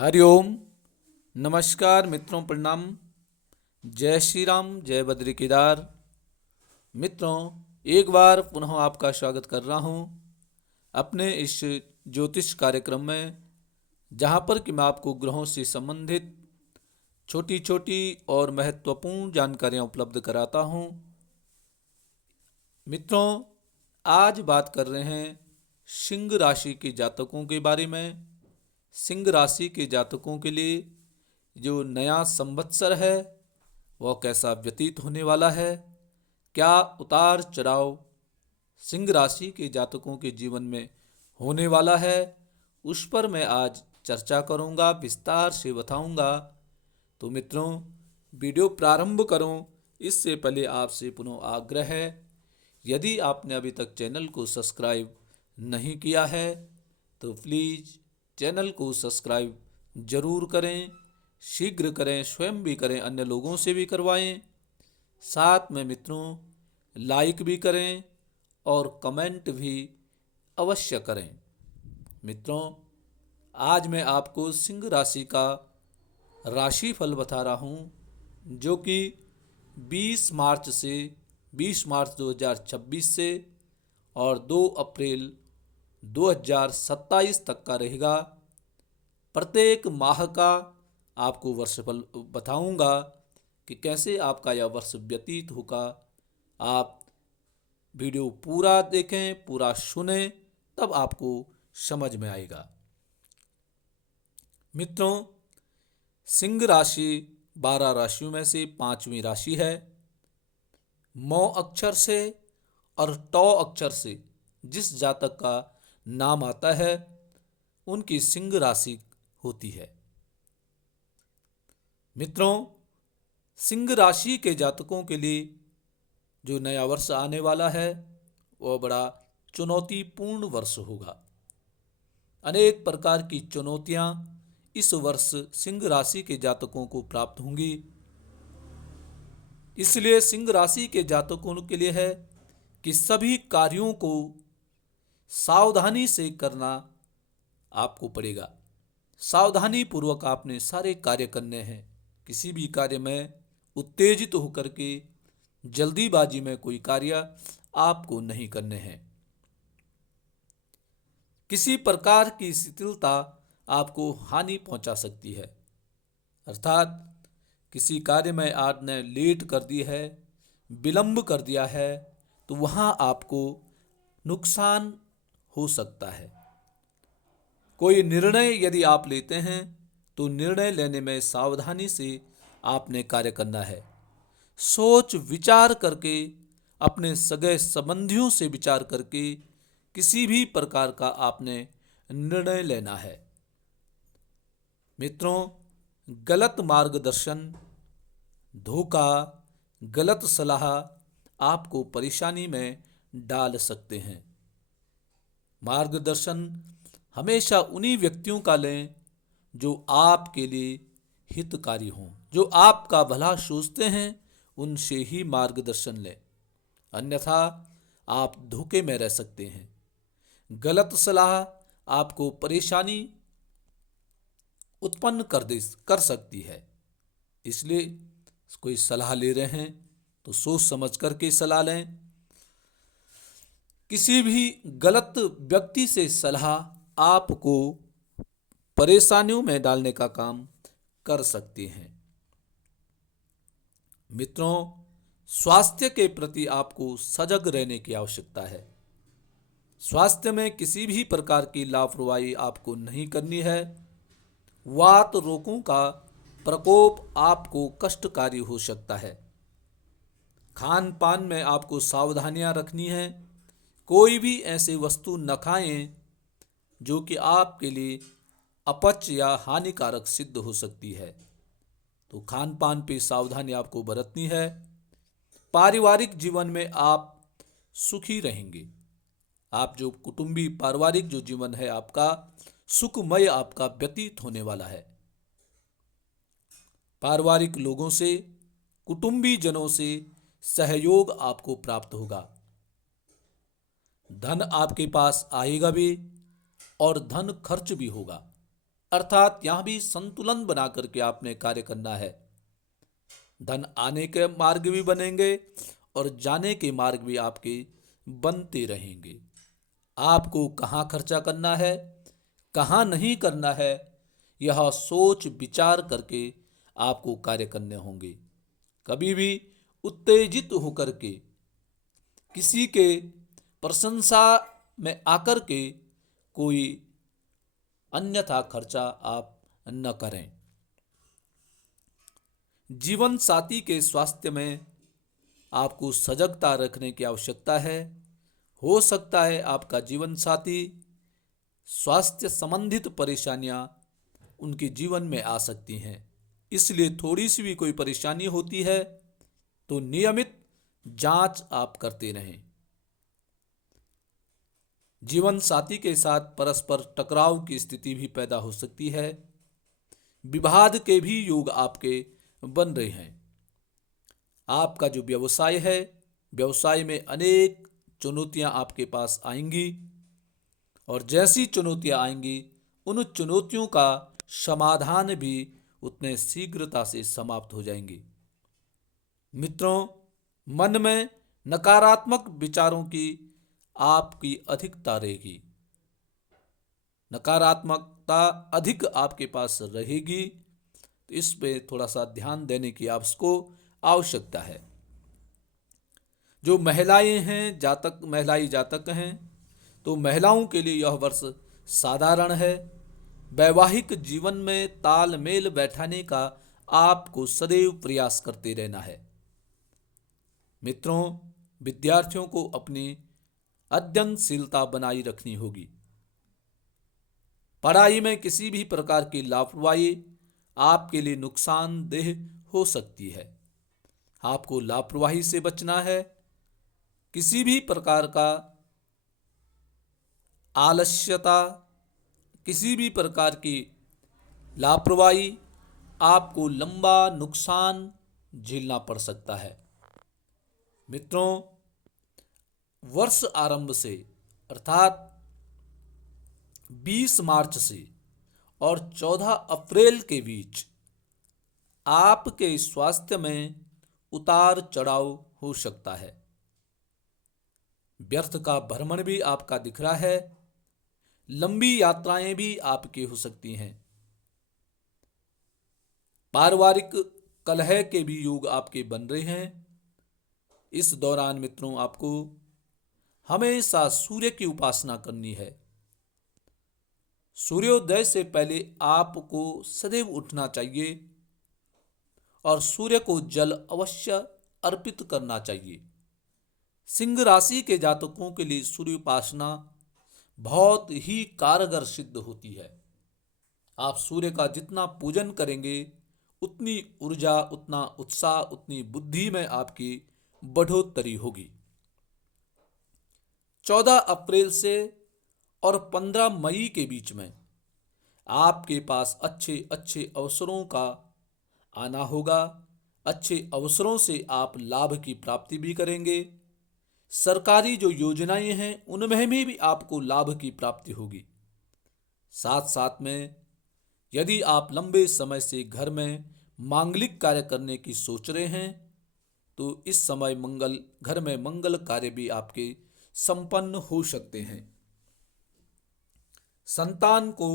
हरिओम। नमस्कार मित्रों, प्रणाम। जय श्री राम, जय बद्री केदार। मित्रों, एक बार पुनः आपका स्वागत कर रहा हूं अपने इस ज्योतिष कार्यक्रम में, जहां पर कि मैं आपको ग्रहों से संबंधित छोटी छोटी और महत्वपूर्ण जानकारियां उपलब्ध कराता हूं। मित्रों, आज बात कर रहे हैं सिंह राशि के जातकों के बारे में। सिंह राशि के जातकों के लिए जो नया संवत्सर है वह कैसा व्यतीत होने वाला है, क्या उतार चढ़ाव सिंह राशि के जातकों के जीवन में होने वाला है, उस पर मैं आज चर्चा करूंगा, विस्तार से बताऊंगा। तो मित्रों, वीडियो प्रारंभ करूं इससे पहले आपसे पुनः आग्रह है, यदि आपने अभी तक चैनल को सब्सक्राइब नहीं किया है तो प्लीज़ चैनल को सब्सक्राइब जरूर करें, शीघ्र करें, स्वयं भी करें, अन्य लोगों से भी करवाएं। साथ में मित्रों लाइक भी करें और कमेंट भी अवश्य करें। मित्रों, आज मैं आपको सिंह राशि का राशिफल बता रहा हूं, जो कि 20 मार्च 2026 से और 2 अप्रैल 2027 तक का रहेगा। प्रत्येक माह का आपको वर्षफल बताऊंगा कि कैसे आपका यह वर्ष व्यतीत होगा। आप वीडियो पूरा देखें, पूरा सुने, तब आपको समझ में आएगा। मित्रों, सिंह राशि 12 राशियों में से 5वीं राशि है। मौ अक्षर से और टौ अक्षर से जिस जातक का नाम आता है उनकी सिंह राशि होती है। मित्रों, सिंह राशि के जातकों के लिए जो नया वर्ष आने वाला है वह बड़ा चुनौतीपूर्ण वर्ष होगा। अनेक प्रकार की चुनौतियां इस वर्ष सिंह राशि के जातकों को प्राप्त होंगी। इसलिए सिंह राशि के जातकों के लिए है कि सभी कार्यों को सावधानी से करना आपको पड़ेगा। सावधानी पूर्वक आपने सारे कार्य करने हैं। किसी भी कार्य में उत्तेजित होकर के जल्दीबाजी में कोई कार्य आपको नहीं करने हैं। किसी प्रकार की शिथिलता आपको हानि पहुंचा सकती है, अर्थात किसी कार्य में आपने लेट कर दी है, विलंब कर दिया है, तो वहां आपको नुकसान हो सकता है। कोई निर्णय यदि आप लेते हैं तो निर्णय लेने में सावधानी से आपने कार्य करना है। सोच विचार करके, अपने सगे संबंधियों से विचार करके किसी भी प्रकार का आपने निर्णय लेना है। मित्रों, गलत मार्गदर्शन, धोखा, गलत सलाह आपको परेशानी में डाल सकते हैं। मार्गदर्शन हमेशा उन्हीं व्यक्तियों का लें जो आपके लिए हितकारी हों, जो आपका भला सोचते हैं, उनसे ही मार्गदर्शन लें, अन्यथा आप धोखे में रह सकते हैं। गलत सलाह आपको परेशानी उत्पन्न कर सकती है। इसलिए कोई सलाह ले रहे हैं तो सोच समझ करके सलाह लें। किसी भी गलत व्यक्ति से सलाह आपको परेशानियों में डालने का काम कर सकती हैं। मित्रों, स्वास्थ्य के प्रति आपको सजग रहने की आवश्यकता है। स्वास्थ्य में किसी भी प्रकार की लापरवाही आपको नहीं करनी है। वात रोगों का प्रकोप आपको कष्टकारी हो सकता है। खान पान में आपको सावधानियां रखनी है। कोई भी ऐसी वस्तु न खाएं जो कि आपके लिए अपच या हानिकारक सिद्ध हो सकती है। तो खान पान पे सावधानी आपको बरतनी है। पारिवारिक जीवन में आप सुखी रहेंगे। आप जो कुटुंबी पारिवारिक जो जीवन है आपका सुखमय आपका व्यतीत होने वाला है। पारिवारिक लोगों से, कुटुंबी जनों से सहयोग आपको प्राप्त होगा। धन आपके पास आएगा भी और धन खर्च भी होगा। अर्थात यहां भी संतुलन बना करके आपने कार्य करना है। धन आने के मार्ग भी बनेंगे और जाने के मार्ग भी आपके बनते रहेंगे। आपको कहाँ खर्चा करना है, कहाँ नहीं करना है, यह सोच विचार करके आपको कार्य करने होंगे। कभी भी उत्तेजित होकर के किसी के प्रशंसा में आकर के कोई अन्यथा खर्चा आप न करें। जीवन साथी के स्वास्थ्य में आपको सजगता रखने की आवश्यकता है। हो सकता है आपका जीवन साथी स्वास्थ्य संबंधित परेशानियां उनके जीवन में आ सकती हैं, इसलिए थोड़ी सी भी कोई परेशानी होती है तो नियमित जांच आप करते रहें। जीवन साथी के साथ परस्पर टकराव की स्थिति भी पैदा हो सकती है। विवाद के भी योग आपके बन रहे हैं। आपका जो व्यवसाय है, व्यवसाय में अनेक चुनौतियां आपके पास आएंगी और जैसी चुनौतियां आएंगी उन चुनौतियों का समाधान भी उतने शीघ्रता से समाप्त हो जाएंगे। मित्रों, मन में नकारात्मक विचारों की आपकी अधिकता रहेगी। नकारात्मकता अधिक आपके पास रहेगी तो इस पे थोड़ा सा ध्यान देने की आपको आवश्यकता है। जो महिलाएं हैं, महिलाई जातक हैं, तो महिलाओं के लिए यह वर्ष साधारण है। वैवाहिक जीवन में तालमेल बैठाने का आपको सदैव प्रयास करते रहना है। मित्रों, विद्यार्थियों को अपनी अध्ययनशीलता बनाई रखनी होगी। पढ़ाई में किसी भी प्रकार की लापरवाही आपके लिए नुकसानदेह हो सकती है। आपको लापरवाही से बचना है। किसी भी प्रकार का आलस्यता, किसी भी प्रकार की लापरवाही आपको लंबा नुकसान झेलना पड़ सकता है। मित्रों, वर्ष आरंभ से अर्थात 20 मार्च से और 14 अप्रैल के बीच आपके स्वास्थ्य में उतार चढ़ाव हो सकता है। व्यर्थ का भ्रमण भी आपका दिख रहा है। लंबी यात्राएं भी आपकी हो सकती हैं। पारिवारिक कलह के भी योग आपके बन रहे हैं। इस दौरान मित्रों आपको हमेशा सूर्य की उपासना करनी है। सूर्योदय से पहले आपको सदैव उठना चाहिए और सूर्य को जल अवश्य अर्पित करना चाहिए। सिंह राशि के जातकों के लिए सूर्य उपासना बहुत ही कारगर सिद्ध होती है। आप सूर्य का जितना पूजन करेंगे उतनी ऊर्जा, उतना उत्साह, उतनी बुद्धि में आपकी बढ़ोतरी होगी। 14 अप्रैल से और 15 मई के बीच में आपके पास अच्छे अच्छे अवसरों का आना होगा। अच्छे अवसरों से आप लाभ की प्राप्ति भी करेंगे। सरकारी जो योजनाएं हैं उनमें भी आपको लाभ की प्राप्ति होगी। साथ साथ में यदि आप लंबे समय से घर में मांगलिक कार्य करने की सोच रहे हैं तो इस समय घर में मंगल कार्य भी आपके संपन्न हो सकते हैं। संतान को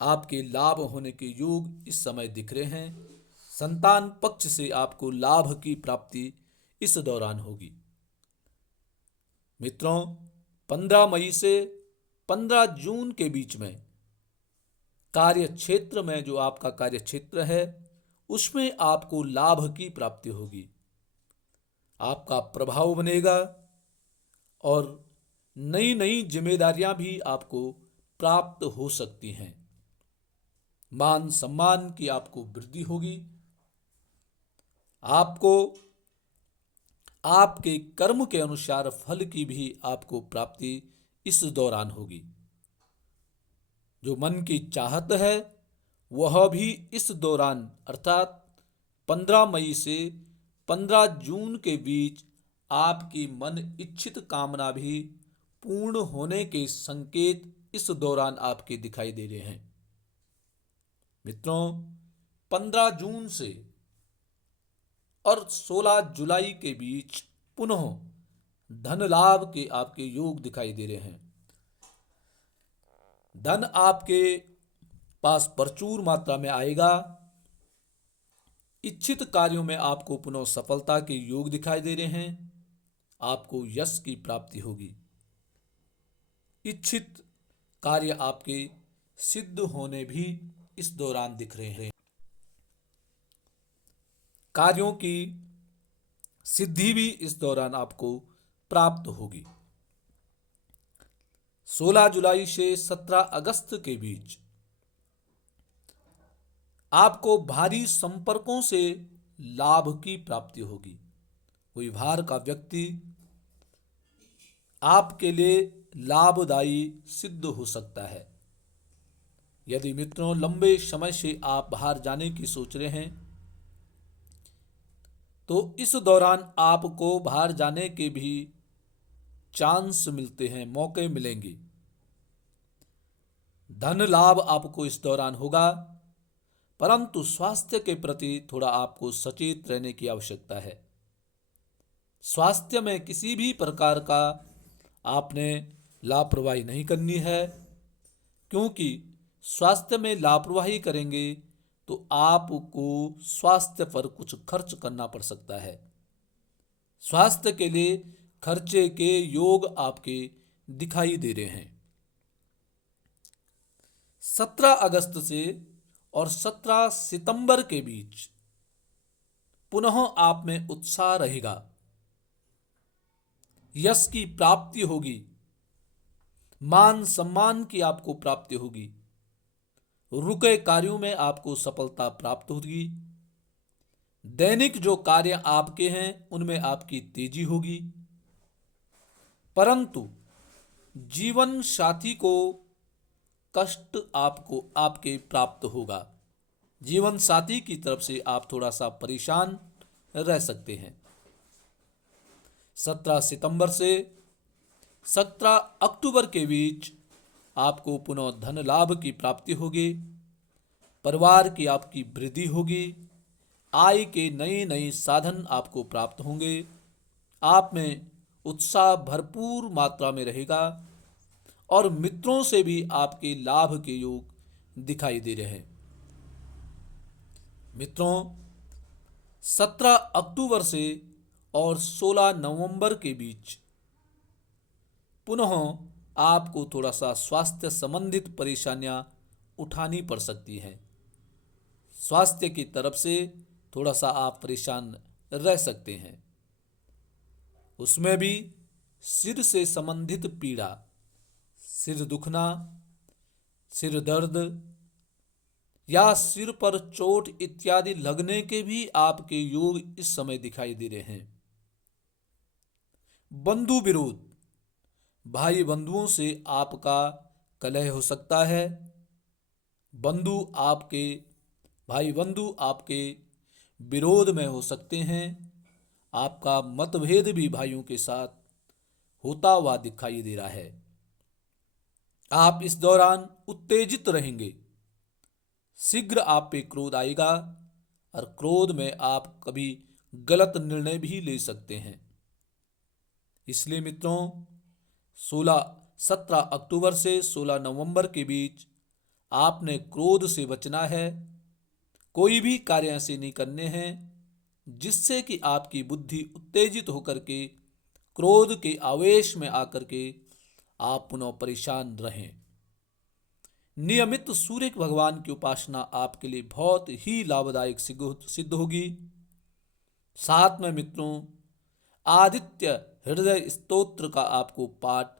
आपके लाभ होने के योग इस समय दिख रहे हैं। संतान पक्ष से आपको लाभ की प्राप्ति इस दौरान होगी। मित्रों, 15 मई से 15 जून के बीच में कार्य क्षेत्र में जो आपका कार्य क्षेत्र है उसमें आपको लाभ की प्राप्ति होगी। आपका प्रभाव बनेगा और नई नई जिम्मेदारियां भी आपको प्राप्त हो सकती हैं। मान सम्मान की आपको वृद्धि होगी। आपको आपके कर्म के अनुसार फल की भी आपको प्राप्ति इस दौरान होगी। जो मन की चाहत है वह भी इस दौरान अर्थात 15 मई से 15 जून के बीच आपकी मन इच्छित कामना भी पूर्ण होने के संकेत इस दौरान आपके दिखाई दे रहे हैं। मित्रों, 15 जून से और 16 जुलाई के बीच पुनः धन लाभ के आपके योग दिखाई दे रहे हैं। धन आपके पास प्रचुर मात्रा में आएगा। इच्छित कार्यों में आपको पुनः सफलता के योग दिखाई दे रहे हैं। आपको यश की प्राप्ति होगी। इच्छित कार्य आपके सिद्ध होने भी इस दौरान दिख रहे हैं। कार्यों की सिद्धि भी इस दौरान आपको प्राप्त होगी। 16 जुलाई से 17 अगस्त के बीच आपको भारी संपर्कों से लाभ की प्राप्ति होगी। कोई बाहर का व्यक्ति आपके लिए लाभदायी सिद्ध हो सकता है। यदि मित्रों लंबे समय से आप बाहर जाने की सोच रहे हैं तो इस दौरान आपको बाहर जाने के भी चांस मिलते हैं, मौके मिलेंगे। धन लाभ आपको इस दौरान होगा, परंतु स्वास्थ्य के प्रति थोड़ा आपको सचेत रहने की आवश्यकता है। स्वास्थ्य में किसी भी प्रकार का आपने लापरवाही नहीं करनी है, क्योंकि स्वास्थ्य में लापरवाही करेंगे तो आपको स्वास्थ्य पर कुछ खर्च करना पड़ सकता है। स्वास्थ्य के लिए खर्चे के योग आपके दिखाई दे रहे हैं। 17 अगस्त से और 17 सितंबर के बीच पुनः आप में उत्साह रहेगा। यश की प्राप्ति होगी। मान सम्मान की आपको प्राप्ति होगी। रुके कार्यों में आपको सफलता प्राप्त होगी। दैनिक जो कार्य आपके हैं उनमें आपकी तेजी होगी। परंतु जीवन साथी को कष्ट आपको आपके प्राप्त होगा। जीवन साथी की तरफ से आप थोड़ा सा परेशान रह सकते हैं। 17 सितंबर से 17 अक्टूबर के बीच आपको पुनः धन लाभ की प्राप्ति होगी। परिवार की आपकी वृद्धि होगी। आय के नए नए साधन आपको प्राप्त होंगे। आप में उत्साह भरपूर मात्रा में रहेगा और मित्रों से भी आपके लाभ के योग दिखाई दे रहे हैं। मित्रों, 17 अक्टूबर से और 16 नवंबर के बीच पुनः आपको थोड़ा सा स्वास्थ्य संबंधित परेशानियां उठानी पड़ सकती हैं। स्वास्थ्य की तरफ से थोड़ा सा आप परेशान रह सकते हैं। उसमें भी सिर से संबंधित पीड़ा, सिर दुखना, सिर दर्द या सिर पर चोट इत्यादि लगने के भी आपके योग इस समय दिखाई दे रहे हैं। बंधु विरोध, भाई बंधुओं से आपका कलह हो सकता है। भाई बंधु आपके विरोध में हो सकते हैं। आपका मतभेद भी भाइयों के साथ होता हुआ दिखाई दे रहा है। आप इस दौरान उत्तेजित रहेंगे। शीघ्र आप पे क्रोध आएगा और क्रोध में आप कभी गलत निर्णय भी ले सकते हैं। इसलिए मित्रों 17 अक्टूबर से 16 नवंबर के बीच आपने क्रोध से बचना है। कोई भी कार्य ऐसे नहीं करने हैं जिससे कि आपकी बुद्धि उत्तेजित होकर के क्रोध के आवेश में आकर के आप पुनः परेशान रहें। नियमित सूर्य भगवान की उपासना आपके लिए बहुत ही लाभदायक सिद्ध होगी। साथ में मित्रों आदित्य हृदय स्तोत्र का आपको पाठ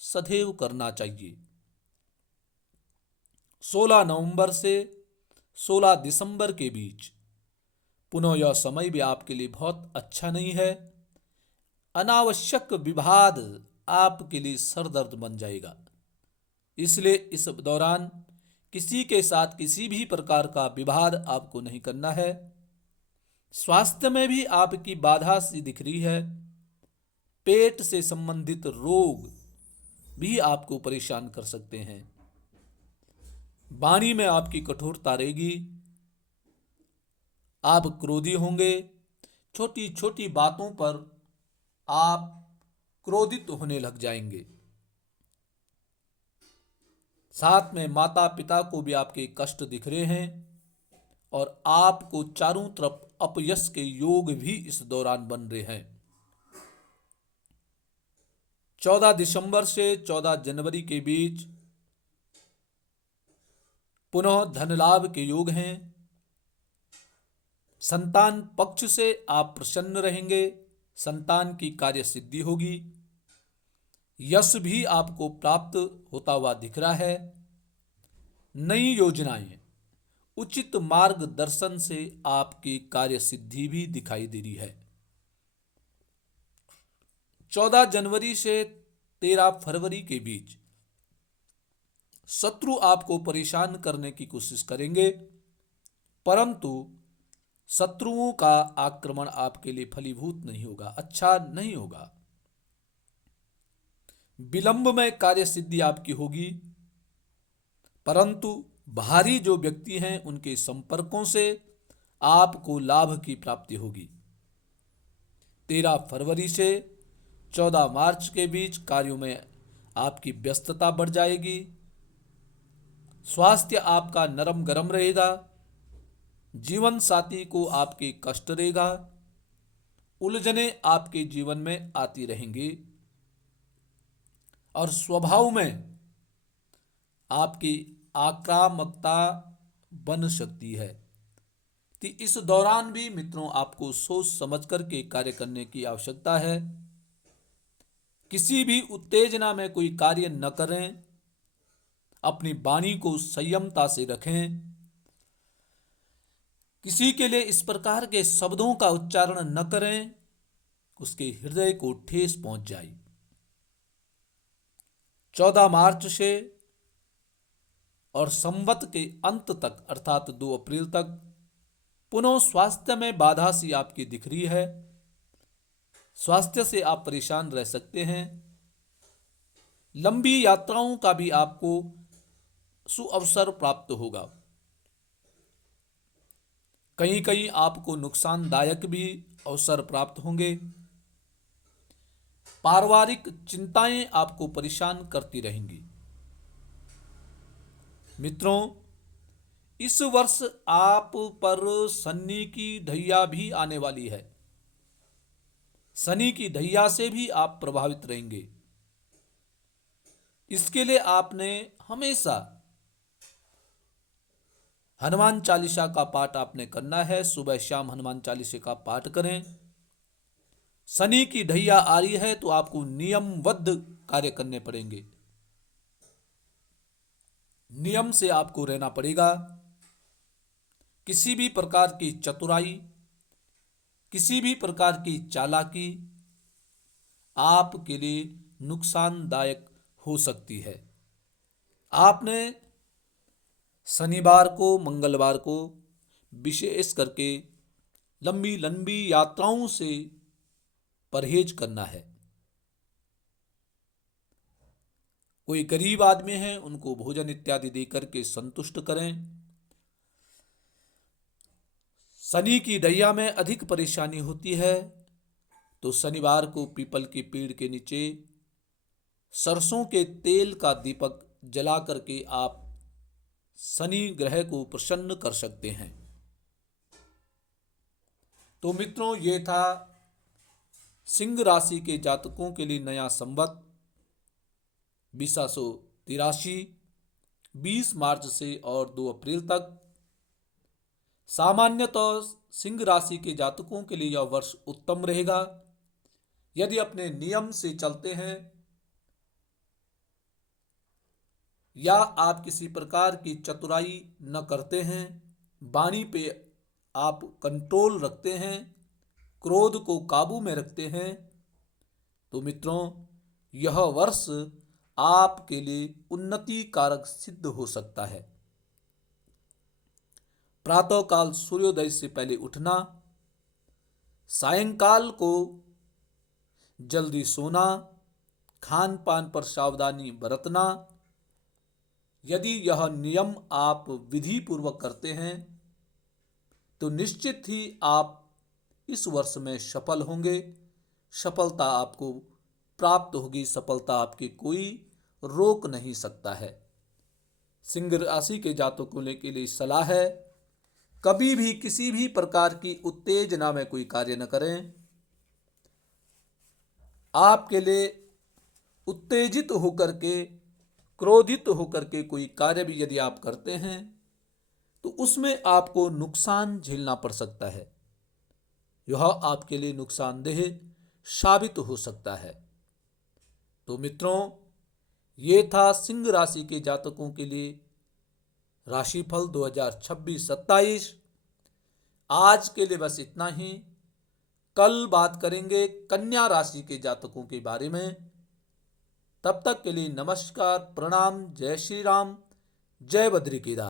सदैव करना चाहिए। 16 नवंबर से 16 दिसंबर के बीच पुनः यह समय भी आपके लिए बहुत अच्छा नहीं है। अनावश्यक विवाद आपके लिए सरदर्द बन जाएगा। इसलिए इस दौरान किसी के साथ किसी भी प्रकार का विवाद आपको नहीं करना है। स्वास्थ्य में भी आपकी बाधा सी दिख रही है। पेट से संबंधित रोग भी आपको परेशान कर सकते हैं। वाणी में आपकी कठोरता रहेगी, आप क्रोधी होंगे, छोटी छोटी बातों पर आप क्रोधित होने लग जाएंगे। साथ में माता पिता को भी आपके कष्ट दिख रहे हैं और आपको चारों तरफ अपयश के योग भी इस दौरान बन रहे हैं। 14 दिसंबर से 14 जनवरी के बीच पुनः धन लाभ के योग हैं। संतान पक्ष से आप प्रसन्न रहेंगे, संतान की कार्य सिद्धि होगी, यश भी आपको प्राप्त होता हुआ दिख रहा है। नई योजनाएं, उचित मार्गदर्शन से आपकी कार्य सिद्धि भी दिखाई दे रही है। 14 जनवरी से 13 फरवरी के बीच शत्रु आपको परेशान करने की कोशिश करेंगे, परंतु शत्रुओं का आक्रमण आपके लिए फलीभूत नहीं होगा, अच्छा नहीं होगा। विलंब में कार्य सिद्धि आपकी होगी, परंतु बाहरी जो व्यक्ति हैं उनके संपर्कों से आपको लाभ की प्राप्ति होगी। 13 फरवरी से 14 मार्च के बीच कार्यों में आपकी व्यस्तता बढ़ जाएगी। स्वास्थ्य आपका नरम गरम रहेगा, जीवन साथी को आपके कष्ट रहेगा, उलझने आपके जीवन में आती रहेंगी और स्वभाव में आपकी आक्रामकता बन सकती है। तो इस दौरान भी मित्रों आपको सोच समझ कर के कार्य करने की आवश्यकता है। किसी भी उत्तेजना में कोई कार्य न करें, अपनी वाणी को संयमता से रखें, किसी के लिए इस प्रकार के शब्दों का उच्चारण न करें उसके हृदय को ठेस पहुंच जाए। 14 मार्च से और संवत के अंत तक अर्थात 2 अप्रैल तक पुनः स्वास्थ्य में बाधा सी आपकी दिख रही है। स्वास्थ्य से आप परेशान रह सकते हैं। लंबी यात्राओं का भी आपको सुअवसर प्राप्त होगा। कहीं कहीं आपको नुकसानदायक भी अवसर प्राप्त होंगे। पारिवारिक चिंताएं आपको परेशान करती रहेंगी। मित्रों, इस वर्ष आप पर शनि की ढैया भी आने वाली है। शनि की ढैया से भी आप प्रभावित रहेंगे। इसके लिए आपने हमेशा हनुमान चालीसा का पाठ आपने करना है। सुबह शाम हनुमान चालीसा का पाठ करें। शनि की ढैया आ रही है तो आपको नियमबद्ध कार्य करने पड़ेंगे। नियम से आपको रहना पड़ेगा। किसी भी प्रकार की चतुराई, किसी भी प्रकार की चालाकी आपके लिए नुकसानदायक हो सकती है। आपने शनिवार को, मंगलवार को विशेष करके लंबी लंबी यात्राओं से परहेज करना है। कोई गरीब आदमी है उनको भोजन इत्यादि देकर के संतुष्ट करें। शनि की ढैया में अधिक परेशानी होती है तो शनिवार को पीपल के पेड़ के नीचे सरसों के तेल का दीपक जला करके आप शनि ग्रह को प्रसन्न कर सकते हैं। तो मित्रों, ये था सिंह राशि के जातकों के लिए नया संवत 2083 20 मार्च से और 2 अप्रैल तक। सामान्यतः सिंह राशि के जातकों के लिए यह वर्ष उत्तम रहेगा। यदि अपने नियम से चलते हैं या आप किसी प्रकार की चतुराई न करते हैं, वाणी पे आप कंट्रोल रखते हैं, क्रोध को काबू में रखते हैं, तो मित्रों यह वर्ष आपके लिए उन्नति कारक सिद्ध हो सकता है। प्रातःकाल सूर्योदय से पहले उठना, सायंकाल को जल्दी सोना, खान पान पर सावधानी बरतना, यदि यह नियम आप विधि पूर्वक करते हैं तो निश्चित ही आप इस वर्ष में सफल होंगे। सफलता आपको प्राप्त होगी, सफलता आपकी कोई रोक नहीं सकता है। सिंह राशि के जातकों के लिए सलाह है, कभी भी किसी भी प्रकार की उत्तेजना में कोई कार्य न करें। आपके लिए उत्तेजित होकर के, क्रोधित होकर के कोई कार्य भी यदि आप करते हैं तो उसमें आपको नुकसान झेलना पड़ सकता है। यह आपके लिए नुकसानदेह साबित हो सकता है। तो मित्रों, ये था सिंह राशि के जातकों के लिए राशिफल 2026-27। आज के लिए बस इतना ही। कल बात करेंगे कन्या राशि के जातकों के बारे में। तब तक के लिए नमस्कार, प्रणाम, जय श्री राम, जय बद्री केदार।